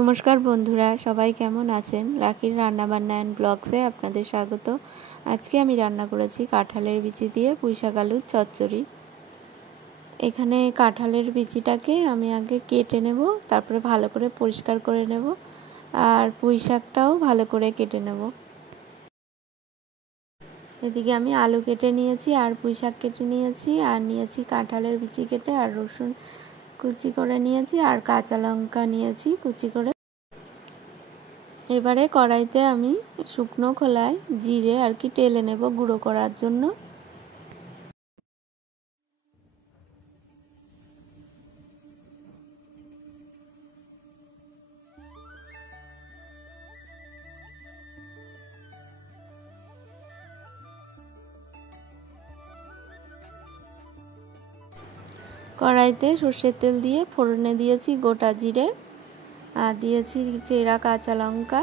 নমস্কার বন্ধুরা, সবাই কেমন আছেন? রাখির রান্নাবান্না অ্যান্ড ব্লগসে আপনাদের স্বাগত। আজকে আমি রান্না করেছি কাঁঠালের বিচি দিয়ে পুঁইশাক আলুর চচ্চড়ি। এখানে কাঁঠালের বিচিটাকে আমি আগে কেটে নেব, তারপরে ভালো করে পরিষ্কার করে নেব, আর পুঁইশাকটাও ভালো করে কেটে নেব। এদিকে আমি আলু কেটে নিয়েছি, আর পুঁইশাক কেটে নিয়েছি, আর নিয়েছি কাঁঠালের বিচি কেটে, আর রসুন কুচি করে নিয়েছি, আর কাঁচা লঙ্কা নিয়েছি কুচি করে। এবারে কড়াইতে আমি শুকনো খোলায় জিরে টেলে নেব গুঁড়ো করার জন্য। কড়াইতে সর্ষের তেল দিয়ে ফোড়নে দিয়েছি গোটা জিরে, আর দিয়েছি চেরা কাঁচা লঙ্কা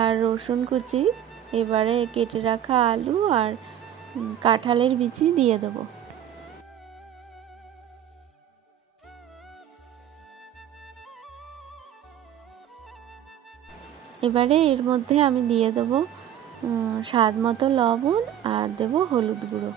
আর রসুন কুচি। এবারে কেটে রাখা আলু আর কাঁঠালের বিচি দিয়ে দেব। এবারে এর মধ্যে আমি দিয়ে দেব স্বাদ মতো লবণ, আর দেব হলুদ গুঁড়ো।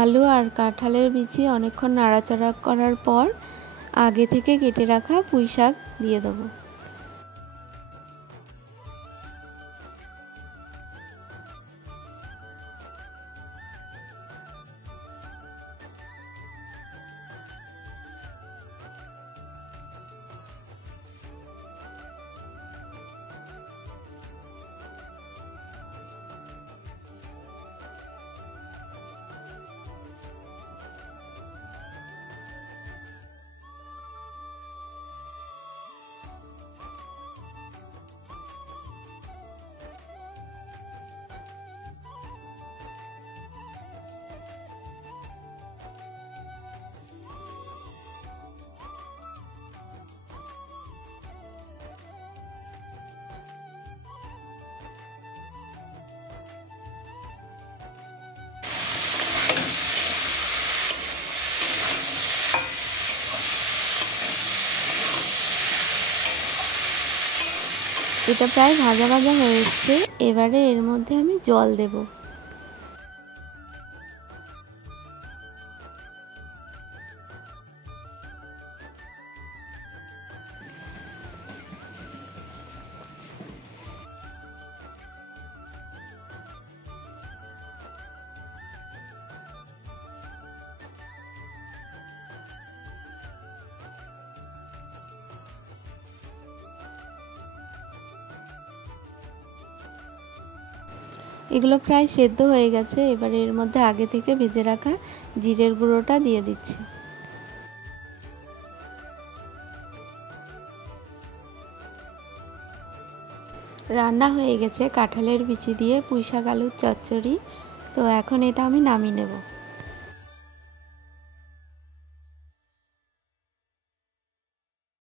আলু আর কাঁঠালের বিচি অনেকক্ষণ নাড়াচাড়া করার পর আগে থেকে কেটে রাখা পুঁইশাক দিয়ে দেবো। এটা প্রায় ভাজা ভাজা হয়ে এসছে। এবারে এর মধ্যে আমি জল দেব। এগুলো প্রায় সেদ্ধ হয়ে গেছে। এবারে এর মধ্যে আগে থেকে ভেজে রাখা জিরের গুঁড়োটা দিয়ে দিচ্ছি। রান্না হয়ে গেছে কাঁঠালের বিচি দিয়ে পুঁইশাক আলুর চচ্চড়ি। তো এখন এটা আমি নামিয়ে নেব।